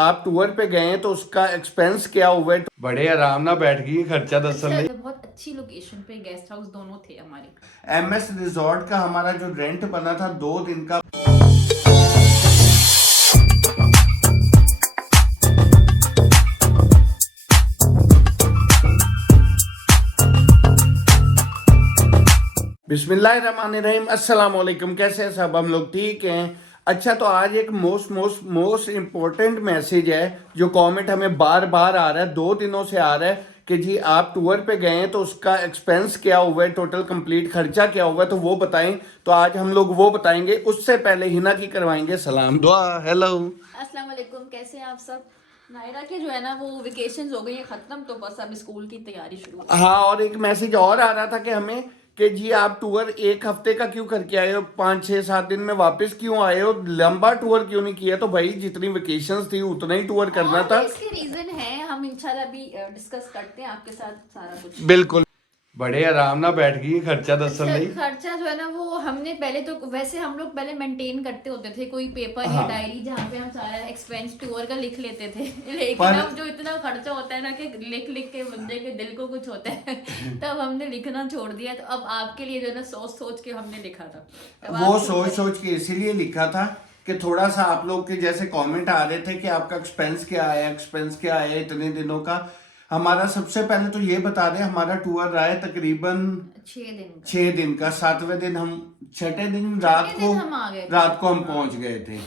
आप टूर पे गए हैं तो उसका एक्सपेंस क्या हुआ है? बड़े आराम ना बैठ गई खर्चा दसन अच्छा, ले। बहुत अच्छी लोकेशन पे गेस्ट हाउस दोनों थे हमारे। MS रिजॉर्ट का हमारा जो रेंट बना था 2 दिन का। बिस्मिल्लाहिर्रहमानिर्रहीम, अस्सलाम वालेकुम। कैसे हैं सब? हम लोग ठीक हैं। अच्छा, तो आज एक मोस्ट इम्पोर्टेंट मैसेज है जो कमेंट हमें बार बार आ रहा है, 2 दिनों से आ रहा है कि जी आप टूर पे गए हैं तो उसका एक्सपेंस क्या हुआ है, टोटल कंप्लीट खर्चा क्या हुआ है, तो वो बताएं। तो आज हम लोग वो बताएंगे। उससे पहले हिना की करवाएंगे सलाम दुआ। हेलो। अस्सलाम वालेकुम, कैसे हैं आप सब? नायरा के जो है ना वो वेकेशंस हो गई है खत्म, तो बस अब स्कूल की तैयारी शुरू हो गई। हाँ, और एक मैसेज और आ रहा था कि हमें कि जी आप टूर 1 हफ्ते का क्यों करके आए हो, 5 6 7 दिन में वापस क्यों आए हो, लंबा टूर क्यों नहीं किया? तो भाई जितनी वेकेशंस थी उतना ही टूर करना और भी था। इसके रीजन है, हम इंशाल्लाह भी डिस्कस करते हैं आपके साथ सारा कुछ। बिल्कुल। बड़े आराम ना बैठ गई खर्चा दसन अच्छा, ले। खर्चा जो है ना वो हमने पहले तो वैसे हम लोग पहले मेंटेन करते होते थे कोई पेपर या हाँ, डायरी जहाँ पे हम सारा एक्सपेंस टूर का लिख लेते थे। लेकिन पर अब जो इतना खर्चा होता है ना कि लिख लिख के बंदे के दिल को कुछ होता है। तब हमने लिखना छोड़ दिया, तो अब आपके लिए जो है ना सोच सोच के हमने लिखा था। अब वो आप शुरू सोच करें। सोच के इसीलिए लिखा था कि थोड़ा सा आप लोग के जैसे कमेंट आ रहे थे कि आपका एक्सपेंस क्या आया, एक्सपेंस क्या आया इतने दिनों का। हमारा सबसे पहले तो ये बता दें, हमारा टूर रहा है तकरीबन 6 दिन का। 6 दिन का। 7वें दिन हम, छठे दिन छठे दिन हम आ गए थे। रात को हम हाँ। पहुंच गए थे।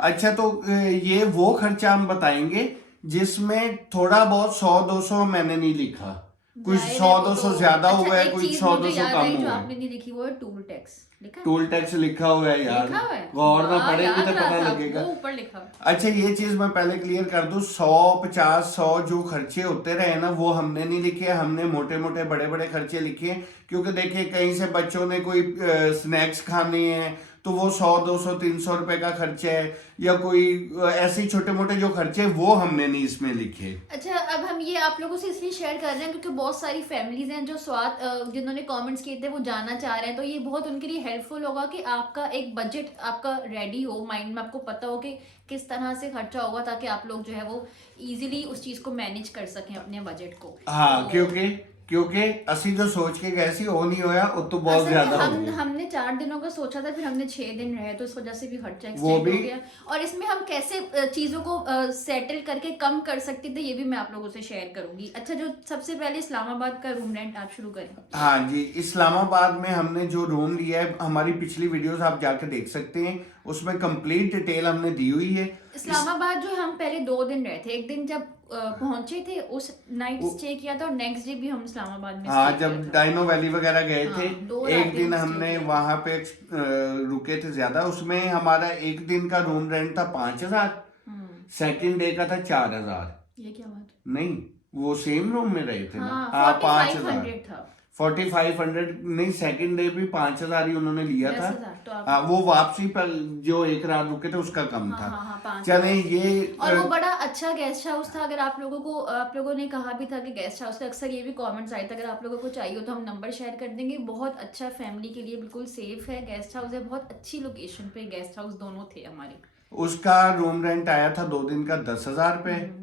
अच्छा, तो ये वो खर्चा हम बताएंगे जिसमें थोड़ा बहुत 100 200 मैंने नहीं लिखा। कुछ जाहिर सौ है वो दो तो। सौ ज्यादा अच्छा, हुआ है, एक कुछ चीज सौ मुझे दो सौ याद कम आई जो हुआ है। आपने नहीं लिखी, वो है टूल टैक्स। लिखा है? टोल टैक्स लिखा हुआ है यार। लिखा हुआ है? गौर ना वाह, पड़ेगी याद तो रहा पता था वो लगेगा। ऊपर लिखा हुआ अच्छा, ये चीज मैं पहले क्लियर कर दूं, 100 50 100 जो खर्चे होते रहे ना वो हमने नहीं लिखे। हमने मोटे मोटे बड़े बड़े खर्चे लिखे हैं, क्योंकि देखिए कहीं से बच्चों ने कोई स्नैक्स खाने हैं तो वो 100 200 300 रुपए का खर्चा है, या कोई ऐसे ही छोटे मोटे जो खर्चे वो हमने नहीं इसमें लिखे। अच्छा, अब हम ये आप लोगों से इसलिए शेयर कर रहे हैं क्योंकि बहुत सारी फैमिलीज हैं जो स्वाद जिन्होंने कमेंट्स किए थे वो जानना चाह रहे हैं, तो ये बहुत उनके लिए हेल्पफुल होगा कि आपका एक बजट आपका रेडी हो, माइंड में आपको पता हो कि किस तरह से खर्चा होगा, ताकि आप लोग जो है वो इजीली उस चीज को मैनेज कर सकें अपने बजट को। हाँ, तो क्योंकि क्योंकि असि जो सोच के गए सी वो नहीं होया, वो तो बहुत असल में ज्यादा हो हम गया। हमने 4 दिनों का सोचा था, फिर हमने 6 दिन रहे, तो इस वजह से भी खर्चा वो एक्सटेंड भी हो गया। और इसमें हम कैसे चीजों को सेटल करके कम कर सकते थे, ये भी मैं आप लोगों से शेयर करूंगी। अच्छा, जो सबसे पहले इस्लामाबाद का रूम रेंट आप शुरू करें। हाँ जी, इस्लामाबाद में हमने जो रूम लिया है, हमारी पिछली वीडियोस आप जाके देख सकते हैं, उसमें कंप्लीट डिटेल हमने दी हुई है। इस्लामाबाद जो हम पहले 2 दिन रहे थे, एक दिन जब पहुंचे थे उस नाइट स्टे किया था, और नेक्स्ट डे भी हम इस्लामाबाद में हाँ, स्टे किया जब था। डाइनो वैली वगैरह गए थे, हाँ, 2 रातें एक दिन हम स्टे हमने किया था। वहां पे रुके थे ज्यादा। उसमें हमारा एक दिन का रूम रेंट था 5,000, हम्म। सेकंड डे का था 4,000। ये क्या बात? नहीं, वो सेम रूम में रहे थे ना। हाँ, हाँ, 5,000। 4500 था। 4500 नहीं, सेकंड डे भी 5,000 ही उन्होंने लिया था। 10,000 तो आप। हाँ, वो वापसी पर जो एक रात रुके थे उसका कम हाँ था। हाँ हाँ, 5,000 चले थे। ये और वो बड़ा अच्छा गेस्ट हाउस था। अगर आप लोगों को, आप लोगों ने कहा भी था कि गेस्ट हाउस का, अक्सर ये भी कमेंट्स आए थे, अगर आप लोगों को चाहिए हो तो हम नंबर शेयर कर देंगे। बहुत अच्छा, फैमिली के लिए बिल्कुल सेफ है, गेस्ट हाउस है, बहुत अच्छी लोकेशन पे गेस्ट हाउस दोनों थे हमारे। उसका रूम रेंट आया था 2 दिन का 10,000 रुपए।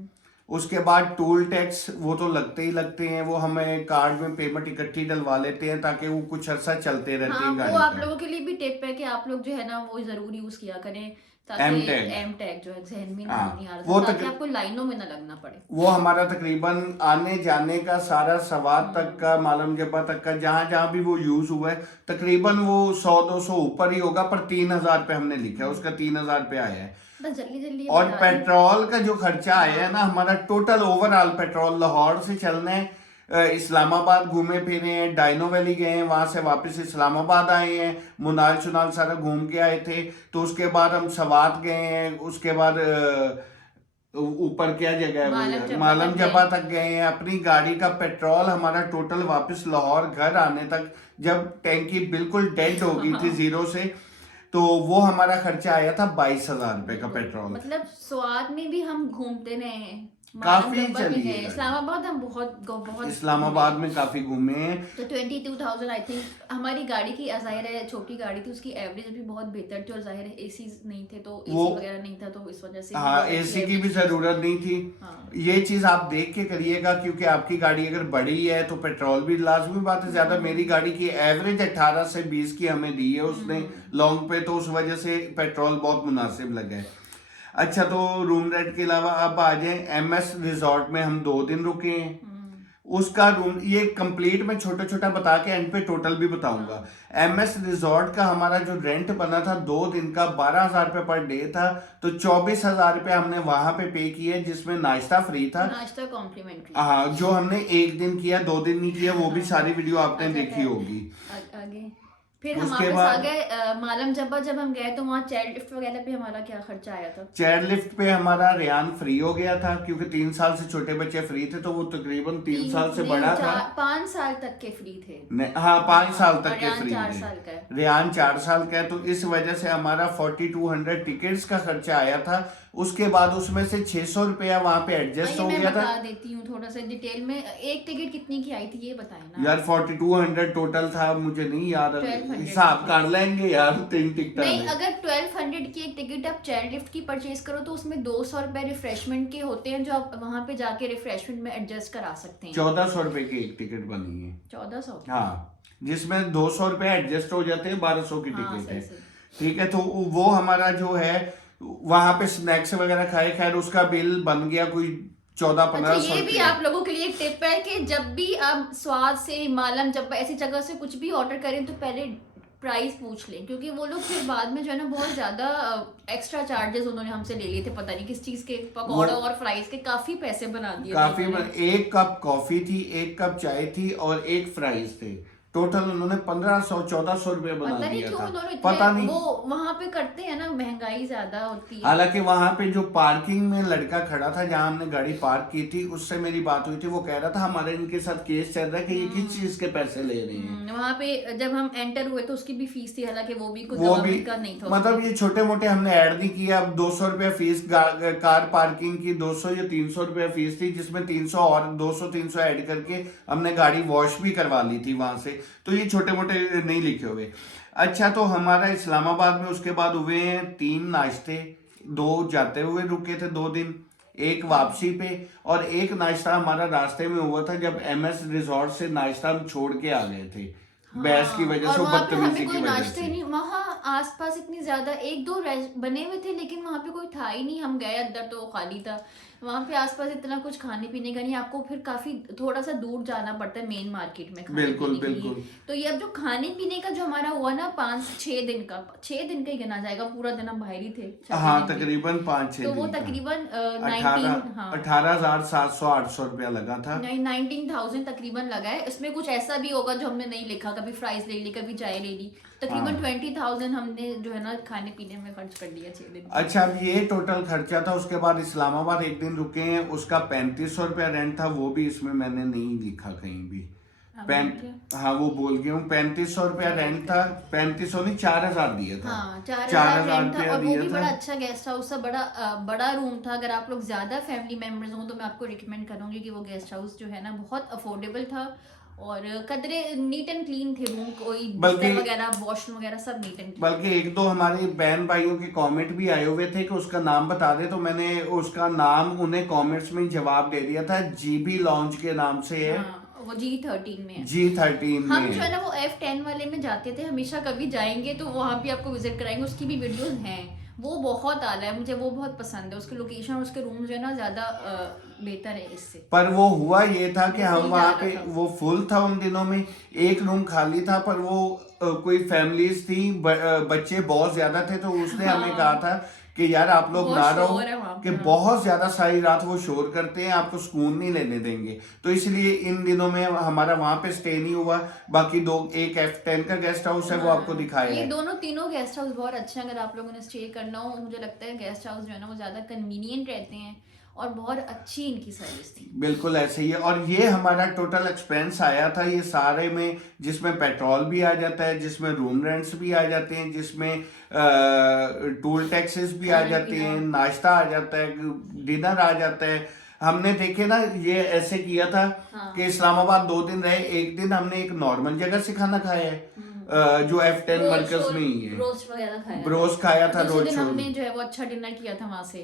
उसके बाद टोल टैक्स वो तो लगते ही लगते हैं, वो हमें कार्ड में पेमेंट इकट्ठी डलवा लेते हैं ताकि वो कुछ अर्सा चलते रहती हाँ, है वो गाड़ी आप का। लोगों के लिए भी टिप है कि आप लोग जो है ना वो जरूर यूज किया करें, ताकि एम टैग। एम टैग जो है जहन में हाँ, नहीं आ रहा वो था, ताकि तक आपको लाइनों में ना लगना पड़े। वो हमारा तकरीबन आने जाने का सारा सवाद तक का, मालम जब्बा तक का, जहां जहां भी वो यूज हुआ है, तकरीबन वो 100 200 ऊपर ही होगा, पर 3,000 पे हमने लिखा है, उसका 3,000 पे आया है। बस जल्दी जल्दी ये और बता दें। पेट्रोल का जो खर्चा आया है ना, हमारा टोटल ओवरऑल पेट्रोल, लाहौर से चलना है, इस्लामाबाद घूमे फिरे हैं, डाइनो वैली गए हैं, वहां से वापस इस्लामाबाद आए हैं, मुनाल शुनाल सारा घूम के आए थे। तो उसके बाद हम सवात गए हैं, उसके बाद ऊपर क्या जगह है मालम वो, जब्बा मालम तक जब्बा गए। तक गए हैं। अपनी गाड़ी का पेट्रोल हमारा टोटल वापस लाहौर घर आने तक, जब टैंकी बिल्कुल डेड हो गई थी जीरो से, तो वो हमारा खर्चा आया था 22,000 रुपए का पेट्रोल। मतलब स्वाद में भी हम घूमते रहे हैं। काफी मालम चली गए, है। इस्लामाबाद हम बहुत इस्लामाबाद में काफी घूमे हैं। तो 22,000 आई थिंक हमारी गाड़ी की, जाहिर है छोटी गाड़ी थी, उसकी एवरेज भी बहुत बेहतर थी, और जाहिर है एसी नहीं थे, तो वो एसी वगैरह नहीं था, तो इस वजह से भी हाँ, बहुत अच्छी एसी की भी average थी। जरूरत नहीं थी। हाँ। ये चीज आप देख के करिएगा, क्योंकि आपकी गाड़ी अगर बड़ी है तो पेट्रोल भी लाजमी बात है ज्यादा। मेरी गाड़ी की एवरेज 18 से 20 की हमें दी है उसने लॉन्ग पे, तो उस वजह से पेट्रोल बहुत मुनासिब लगा है। अच्छा, तो रूम रेंट के अलावा अब आ जाए एमएस रिजॉर्ट में, हम 2 दिन रुके हैं। उसका रूम ये कंप्लीट मैं छोटा छोटा बता के एंड पे टोटल भी बताऊंगा। एमएस रिजॉर्ट का हमारा जो रेंट बना था 2 दिन का 12,000 रुपये पर डे था, तो 24,000 रुपये हमने वहां पे पे किए, जिसमें नाश्ता फ्री था। नाश्ता कॉम्प्लीमेंट्री। हाँ, जो हमने 1 दिन किया 2 दिन नहीं किया, वो भी सारी वीडियो आपने अच्छा, देखी होगी। आगे फिर हम उसके वापस आ बाद गए मालम जब्बा। जब हम गए तो वहाँ चेयर लिफ्ट वगैरह पे हमारा क्या खर्चा आया था? चेयर लिफ्ट पे हमारा रेयान फ्री हो गया था, क्योंकि 3 साल से छोटे बच्चे फ्री थे, तो वो तकरीबन 3 साल से बड़ा था। 5 साल तक के फ्री थे। हाँ, 5 साल तक के रेयान फ्री 4 थे। साल का है। रेयान 4 साल का है, तो इस वजह से हमारा 4200 टिकट्स का खर्चा आया था। उसके बाद उसमें से 600 रुपया वहां पे एडजस्ट हो मैं गया था। बता देती हूँ थोड़ा सा डिटेल में, एक टिकट कितनी की आई थी ये बताएं ना यार 4200 टोटल था, मुझे नहीं याद, 1200 हिसाब कर लेंगे यार, 3 टिकट नहीं, अगर 1200 की एक टिकट आप चेयर लिफ्ट की परचेज करो तो उसमें 200 रुपए रिफ्रेशमेंट के होते हैं, जो आप वहां पे जाके रिफ्रेशमेंट में एडजस्ट करा सकते हैं। 1400 रुपए की एक टिकट बनी है। 1400? हाँ, जिसमें 200 रुपए एडजस्ट हो जाते हैं, 1200 की हाँ, टिकट है। सही। ठीक है, तो वो हमारा जो है वहां पे स्नैक्स वगैरह खाए, खैर उसका बिल बन गया कोई 14-15 अच्छा, सौ ये भी रुपये। आप लोगों के लिए एक टिप है कि जब भी आप स्वाद से, मालम जब ऐसी जगह से कुछ भी ऑर्डर करें तो पहले प्राइस पूछ लें, क्योंकि वो लोग फिर बाद में जो है ना बहुत ज्यादा एक्स्ट्रा चार्जेस उन्होंने हमसे ले लिए थे, पता नहीं किस चीज के, पकौड़ों और फ्राइज के काफी पैसे बना दिए काफी उन्होंने। एक कप कॉफी थी, 1 कप चाय थी और 1 फ्राइज थे, टोटल उन्होंने 1500-1400 रुपये बना पता नहीं दिया क्यों था। उन्होंने पता नहीं, वो वहां पे करते हैं ना, महंगाई ज्यादा होती है। हालांकि वहां पे जो पार्किंग में लड़का खड़ा था जहां हमने गाड़ी पार्क की थी, उससे मेरी बात हुई थी, वो कह रहा था हमारे इनके साथ केस चल रहा है कि ये किस चीज के पैसे ले रहे हैं। वहां पे जब हम एंटर हुए तो उसकी भी फीस थी, हालांकि वो भी कुछ वो भी गवर्नमेंट का नहीं था। मतलब ये छोटे मोटे हमने ऐड नहीं किया। अब 200 रुपया फीस कार पार्किंग की, 200 या 300 रुपया फीस थी, जिसमें 300 और 200-300 ऐड करके हमने गाड़ी वॉश भी करवा ली थी वहां से, तो ये छोटे मोटे नहीं लिखे हुए। अच्छा, तो हमारा इस्लामाबाद में उसके बाद हुए हैं 3 नाश्ते, 2 जाते हुए रुके थे 2 दिन, एक वापसी पे, और एक नाश्ता हमारा रास्ते में हुआ था जब एमएस रिजॉर्ट से नाश्ता हम छोड़ के आ गए थे, बहस की वजह और से, वहाँ पे बदतमीजी हमें की कोई वजह नाश्ते से। नहीं, वहाँ आसपास इतनी ज्यादा 1-2 बने हुए थे, लेकिन वहाँ पे कोई था ही नहीं। हम गए अंदर तो खाली था। वहाँ पे आसपास इतना कुछ खाने पीने का नहीं, आपको फिर काफी थोड़ा सा दूर जाना पड़ता है मेन मार्केट में खाने बिल्कुल पीने के बिल्कुल। लिए। तो ये अब जो खाने पीने का जो हमारा हुआ ना 5-6 दिन का, 6 दिन का ही गिना जाएगा, पूरा दिन हम बाहर ही थे। हाँ, तकरीबन 5-6 तो दिन वो का। तकरीबन 18,700-800 रुपया लगा था। नहीं, 19,000 तकरीबन लगा है। इसमें कुछ ऐसा भी होगा जो हमने नहीं लिखा, कभी फ्राइज ले ली, कभी चाय ले ली। तकरीबन 20,000 हमने जो है ना खाने पीने में खर्च कर दिया 6 दिन। अच्छा, अब ये टोटल खर्चा था। उसके बाद इस्लामाबाद 1 दिन रुके हैं, उसका 3500 रुपया रेंट था, वो भी इसमें मैंने नहीं लिखा कहीं भी। हाँ, वो बोल गया हूँ, 3500 रुपया रेंट था, 3500 नहीं 4,000 दिया था। हाँ, 4,000 रेंट था, रुपया और वो भी दिया बड़ा था। अच्छा गेस्ट हाउस था, बड़ा रूम था। अगर आप लोग ज्यादा फैमिली मेंबर्स हो तो मैं आपको रिकमेंड करूंगी कि वो गेस्ट हाउस जो है ना बहुत अफोर्डेबल था, और कदरे नीट एंड क्लीन थे रूम, कोई बिस्तर वगैरह, वॉशरूम वगैरह सब नीट एंड क्लीन। बल्कि 1-2 हमारी बहन भाइयों के कमेंट भी आए हुए थे कि उसका नाम बता दे, तो मैंने उसका नाम उन्हें कमेंट्स में जवाब दे दिया था। जीबी लॉन्च के नाम से है। वो G13 में है। G13 हम में जो है ना वो F10 वाले में जाते थे हमेशा, कभी जाएंगे तो वहाँ भी आपको विजिट कराएंगे, उसकी भी वीडियोस हैं। वो बहुत आला है, मुझे वो बहुत पसंद है, उसकी लोकेशन और उसके रूम जो है ना ज्यादा बेहतर है इससे। पर वो हुआ ये था कि हम फुल वहाँ जा पे, रहा था। वो फुल था उन दिनों में, एक रूम खाली था, पर वो कोई फैमिलीज थी, बच्चे बहुत ज्यादा थे, तो उसने हमें कहा था कि यार आप लोग बहुत ना रहो, शोर है वहाँ पे, कि बहुत ज्यादा सारी रात वो शोर करते हैं, आपको सुकून नहीं लेने देंगे। तो इसलिए इन दिनों में हमारा वहाँ पे स्टे नहीं हुआ। बाकी एक F10 का गेस्ट हाउस है, वो आपको दिखाया ये है। दोनों तीनों गेस्ट हाउस बहुत अच्छे हैं। अगर आप लोगों ने स्टे करना हो, मुझे लगता है गेस्ट हाउस जो है ना वो ज्यादा कन्वीनियंट रहते हैं, और बहुत अच्छी इनकी सर्विस थी। बिल्कुल ऐसे ही है। और ये हमारा टोटल एक्सपेंस आया था ये सारे में, जिसमें पेट्रोल भी आ जाता है, जिसमें रूम रेंट्स भी आ जाते हैं, जिसमें टूल टैक्सेस भी आ जाते हैं, नाश्ता आ जाता है, डिनर आ जाता है, हमने देखे ना, ये ऐसे किया था कि इस्लामाबाद 2 दिन रहे, एक दिन हमने एक नॉर्मल जगह से खाना खाया है जो F10 मरकज में ही है, रोस्ट वगैरह खाया ब्रोस्ट खाया था, दूसरे रोज दिन हमने जो है वो अच्छा डिनर किया था वहां से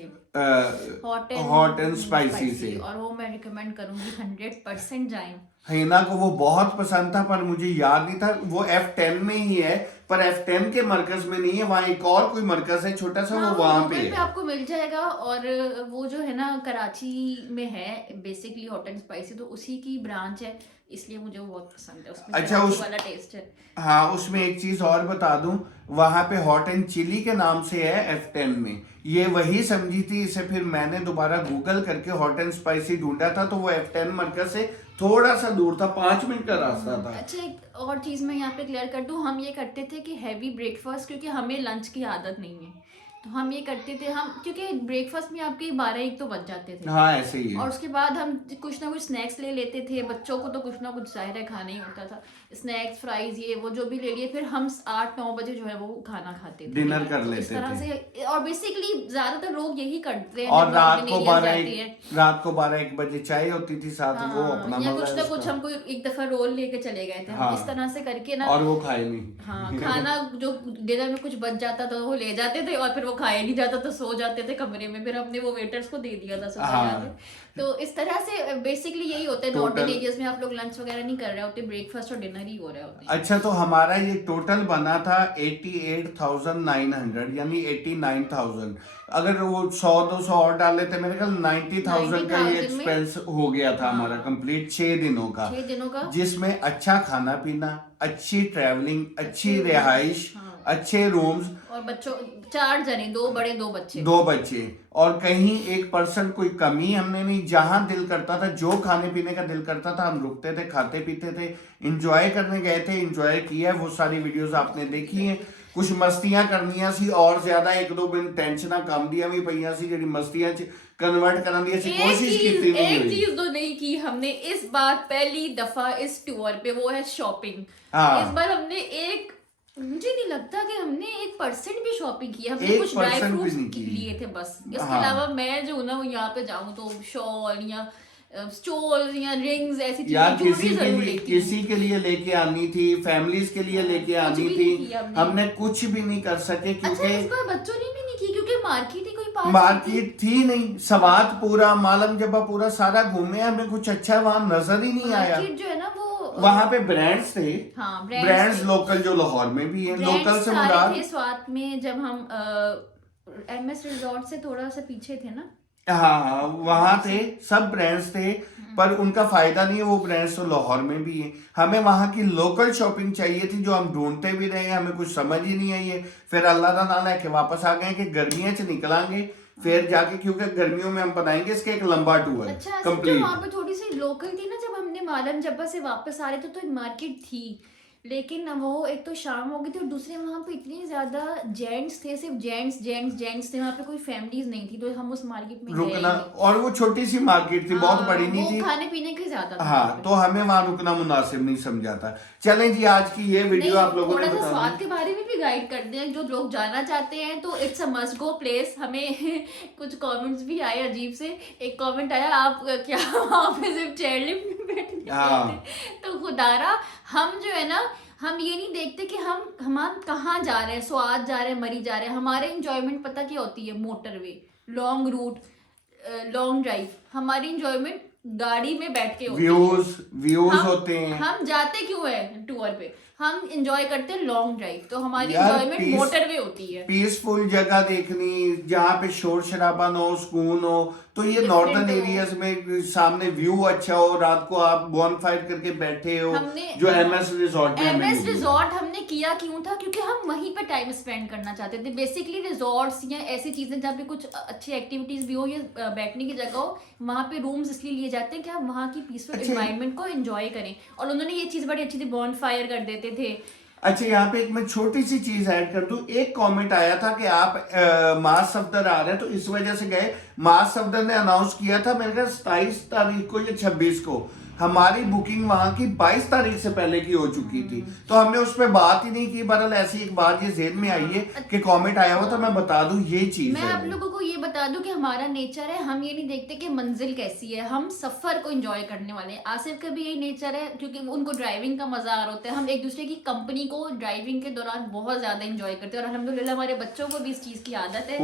हॉट एंड स्पाइसी से, और वो मैं रिकमेंड करूंगी 100% जाएं। हिना को वो बहुत पसंद था, पर मुझे याद नहीं था वो F10 में ही है, पर F10 के मरकज में नहीं है, वहाँ एक और कोई मरकज है छोटा सा, हाँ, वो वहाँ पे गूगल है। पे आपको मिल जाएगा। और वो जो है ना कराची में है बेसिकली हॉट एंड स्पाइसी, तो उसी की ब्रांच है, इसलिए मुझे वो बहुत पसंद है, उसमें अच्छा, कराची वाला टेस्ट है। हाँ, उसमें एक चीज और बता दूं, वहां पे हॉट एंड चिली के नाम से है F10 में, ये वही समझी थी इसे, फिर मैंने दोबारा गूगल करके हॉट एंड स्पाइसी ढूंढा था, तो वो F10 मरकज से थोड़ा सा दूर था, 5 मिनट का रास्ता था। अच्छा, एक और चीज मैं यहाँ पे क्लियर कर दूं, हम ये करते थे कि हैवी ब्रेकफास्ट, क्योंकि हमें लंच की आदत नहीं है, तो हम ये करते थे, हम क्योंकि ब्रेकफास्ट में आपके 12-1 तो बज जाते थे, हाँ ऐसे ही है। और उसके बाद हम कुछ ना कुछ स्नैक्स ले लेते थे, बच्चों को तो कुछ ना कुछ जाहिर है खाना ही होता था, स्नैक्स फ्राइज ये वो जो भी ले लिए, फिर हम 8-9 बजे जो है वो खाना खाते थे, डिनर कर तो लेते इस तरह थे। से। और बेसिकली ज्यादातर लोग यही करते हैं, और जब रात dinner को areas 12 जाते हैं। रात को 12-1 बजे चाय होती थी साथ में, वो अपना या मजा कुछ है ना कुछ उसका। हमको एक दफा रोल लेके चले गए थे हम, हाँ। इस तरह से करके ना। और वो खाए नहीं। हाँ, खाना जो डिनर में कुछ बच जाता था वो ले जाते थे, और फिर वो खाया नहीं जाता तो सो जाते थे कमरे में, फिर हमने वो वेटर्स को दे दिया था सुबह हाँ। जाके। तो इस तरह से बेसिकली यही होता है, Total- नॉर्दर्न एरियाज में आप लोग लंच वगैरह नहीं कर रहे होते, ब्रेकफास्ट और डिनर ही हो रहे होते हैं। अच्छा, तो हमारा ये टोटल बना था 88,900, यानी 89,000। अगर वो 100-200 और डाले थे, मेरे ख्याल 90,000 का ये 90,000 में एक्सपेंस हो गया था हमारा कंप्लीट 6 दिनों का, 6 दिनों का। जिसमें अच्छा खाना पीना, अच्छी ट्रैवलिंग, अच्छी रिहाइश, अच्छे रूम्स, और बच्चों 4 जने, 2 बड़े 2 बच्चे, 2 बच्चे, और कहीं एक पर्सन कोई कमी हमने नहीं, जहां दिल करता था, जो खाने पीने का दिल करता था हम रुकते थे, खाते पीते थे, इंजॉय करने गए थे, इंजॉय किया। वो सारी वीडियोस आपने देखी हैं। कुछ मस्तियां करनियां सी और ज्यादा, 1-2 दिन टेंशना कम दिया भी पईयां सी, ਜਿਹੜੀ मस्तियां च कन्वर्ट करने दी ਅਸੀਂ कोशिश की नहीं एक हुई। चीज तो नहीं की हमने इस बार, पहली दफा इस टूर पे, वो है शॉपिंग। हाँ। इस बार हमने मुझे नहीं लगता कि हमने 1% भी शॉपिंग की, हमने 1% कुछ ड्राई भी फ्रूट्स नहीं की। लिए थे बस। इसके हाँ। अलावा मैं जो ना यहाँ पे जाऊँ तो शॉल या स्टोल या रिंग्स ऐसी यार चीजें किसी के लिए लेके आनी थी, फैमिलीज के लिए लेके कुछ आनी भी थी, नहीं किया हमने। हमने कुछ भी नहीं कर सके, अच्छा, क्योंकि इस बार बच्चों ने भी नहीं की, क्योंकि मार्केट ही कोई पास मार्केट थी नहीं, सवात पूरा मालम जबा पूरा सारा घूमे, हमें कुछ अच्छा वहां नजर ही नहीं आया। मार्केट जो है ना वो वहां पे ब्रांड्स थे, हाँ, ब्रांड्स लोकल जो लाहौर में भी है, लोकल से मुराद थे स्वात में, जब हम MS रिजॉर्ट से थोड़ा सा पीछे थे ना। हाँ, वहां थे, सब ब्रांड्स थे, पर उनका फायदा नहीं है, वो ब्रांड्स तो लाहौर में भी है। हमें वहां की लोकल शॉपिंग चाहिए थी, जो हम ढूंढते भी रहे, हमें कुछ समझ ही नहीं आई है। फिर अल्लाह का नाम लेके वापस आ गए कि गर्मियां च निकलांगे, फिर जाके, क्योंकि गर्मियों में हम बनाएंगे इसका एक लंबा टूर अच्छा, कंप्लीट। वहां पे थोड़ी सी लोकल थी ना, जब हमने मालन जब्बा से वापस आ रहे थे तो एक मार्केट थी, लेकिन वो एक तो शाम हो गई थी, और दूसरे वहां पे इतने ज्यादा जेंट्स थे, सिर्फ जेंट्स थे, वहां पे कोई फैमिलीज नहीं थी, तो हम उस मार्केट में गए रुकना, नहीं। और वो छोटी सी मार्केट थी, बहुत बड़ी नहीं वो थी, खाने पीने के ज्यादा था हाँ, वहाँ पे। तो हमें वहां रुकना मुनासिब नहीं समझा था। चलें जी, आज की ये वीडियो नहीं, आप लोगों ने थोड़ा सा बता स्वाद दी। के बारे में भी गाइड कर दें, जो लोग जाना चाहते हैं तो it's a must go place. हमें कुछ कमेंट्स भी आए अजीब से, एक कमेंट आया, आप क्या वहाँ पे सिर्फ चेयर लिफ्ट में बैठने हाँ। गए थे? तो खुदारा, हम जो है ना, हम ये नहीं देखते कि हम कहाँ जा रहे हैं, स्वाद जा रहे हैं, मरी जा रहे हैं। हमारे इंजॉयमेंट पता क्या होती है? Motorway, long route, long drive. हमारी इंजॉयमेंट गाड़ी में बैठ के होती है। व्यूज होते हैं। हम जाते क्यों है टूर पे? हम इंजॉय करते हैं लॉन्ग ड्राइव, तो हमारी यार, इंजॉयमेंट मोटरवे होती है। पीसफुल जगह देखनी, जहाँ पे शोर शराबा न हो, सुकून हो, तो ये नॉर्दर्न एरियाज में सामने व्यू अच्छा हो, रात को आप बॉनफायर करके बैठे हो, जो MS रिजॉर्ट में हमें MS मिली। रिजॉर्ट हमने किया क्यों था? क्योंकि हम वहीं पे टाइम स्पेंड करना चाहते थे। बेसिकली रिजॉर्ट्स या ऐसी चीजें जहाँ पे कुछ अच्छी एक्टिविटीज भी हो या बैठने की जगह हो, वहाँ पे रूम्स इसलिए लिए जाते हैं कि आप वहाँ की पीसफुल एनवायरनमेंट को एंजॉय करें। और उन्होंने ये चीज बड़ी अच्छी थी, बॉनफायर कर देते थे। अच्छा, यहाँ पे एक मैं छोटी सी चीज ऐड कर दूं। एक कमेंट आया था कि आप मार्च सफदर आ रहे हैं, तो इस वजह से गए। मार्च सफदर ने अनाउंस किया था मेरे ख्याल 27 तारीख को या 26 को। हमारी बुकिंग वहां की 22 तारीख से पहले की हो चुकी थी, तो हमने उस पर बात ही नहीं की। बहरहाल ऐसी एक बात ये ज़हन में आई है कि कमेंट आया हुआ, तो मैं बता दूं ये चीज मैं है। आप लोगों को ये बता दूं कि हमारा नेचर है, हम ये नहीं देखते कि मंजिल कैसी है, हम सफर को एंजॉय करने वाले हैं। आसिफ का भी यही नेचर है, क्योंकि उनको ड्राइविंग का मजा आ रहा होता है। हम एक दूसरे की कंपनी को ड्राइविंग के दौरान बहुत ज्यादा एंजॉय करते हैं, और अल्हम्दुलिल्लाह हमारे बच्चों को भी इस चीज की आदत है,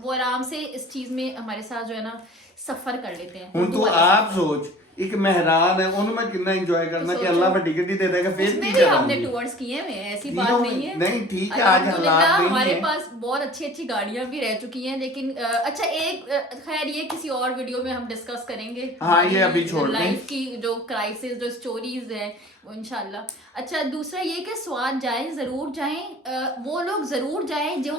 वो आराम से इस चीज में हमारे साथ जो है ना सफर कर लेते हैं। ਹੁਣ ਤੂੰ ਆਪ सोच, एक मेहरान है, ਉਹਨੂੰ मैं कितना एंजॉय करना कि अल्लाह मैं टिकट ही दे देगा, फिर उसमें की भी हमने कराऊंगी। टूर्स किए हैं, ऐसी बात नहीं है। नहीं ठीक है, आज हालात नहीं हमारे है। पास बहुत अच्छी अच्छी गाड़ियां भी रह चुकी हैं, लेकिन अच्छा एक खैर ये किसी और वीडियो में हम डिस्कस करेंगे। हाँ, ये अभी छोड़ दें। लाइफ की जो क्राइसिस, जो स्टोरीज है वो इंशाल्लाह। अच्छा दूसरा ये कि स्वाद जाएं, जरूर जाएं, वो लोग जरूर जाएं जो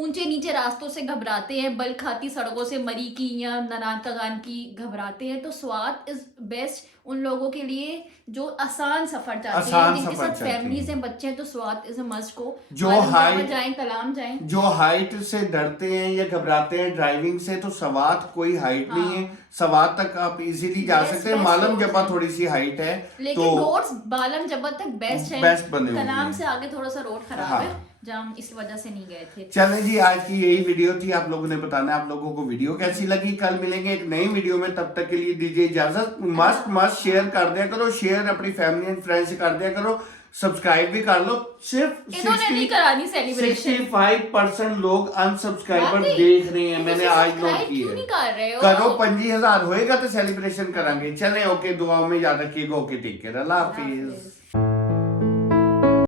ऊंचे नीचे रास्तों से घबराते हैं, बल खाती सड़कों से मरी की या नानान तगान की घबराते हैं। तो स्वाद इज बेस्ट उन लोगों के लिए जो आसान सफर चाहते हैं, जिनके साथ फैमिलीज हैं, बच्चे हैं, तो स्वाद इज अ मस्ट को। जो हाइट जाएं, कलाम जाएं, जो हाइट से डरते हैं या घबराते हैं ड्राइविंग से, तो सवात कोई हाइट नहीं है, सवात तक आप इजीली जा सकते हैं। मालम जब्बा थोड़ी सी हाइट है, लेकिन तो रोड्स बालम जब्बा तक बेस्ट है। बेस्ट बने हुए कलाम हैं। से आगे थोड़ा सा रोड खराब हाँ। है, जहाँ हम इस वजह से नहीं गए थे। चलें जी, आज की यही वीडियो थी। आप लोगों ने बताना आप लोगों को वीडियो कैसी लगी। कल मिलेंगे एक नई वीडियो में, तब तक के लिए दीजिए इजाजत। मस्त शेयर कर दिया करो, शेयर अपनी फैमिली एंड फ्रेंड्स से कर दिया करो, सब्सक्राइब भी कर लो। सिर्फ इन्होंने नहीं करानी सेलिब्रेशन। 65% लोग अनसब्सक्राइबर वाकई? देख रहे हैं, मैंने तो आज सब्सक्राइब नोट की क्यों है। नहीं कर रहे हो? करो, 25,000 होएगा तो सेलिब्रेशन करेंगे। चलें, ओके, दुआओं में याद रखिएगा। ओके, टेक केयर, अल्लाह हाफिज।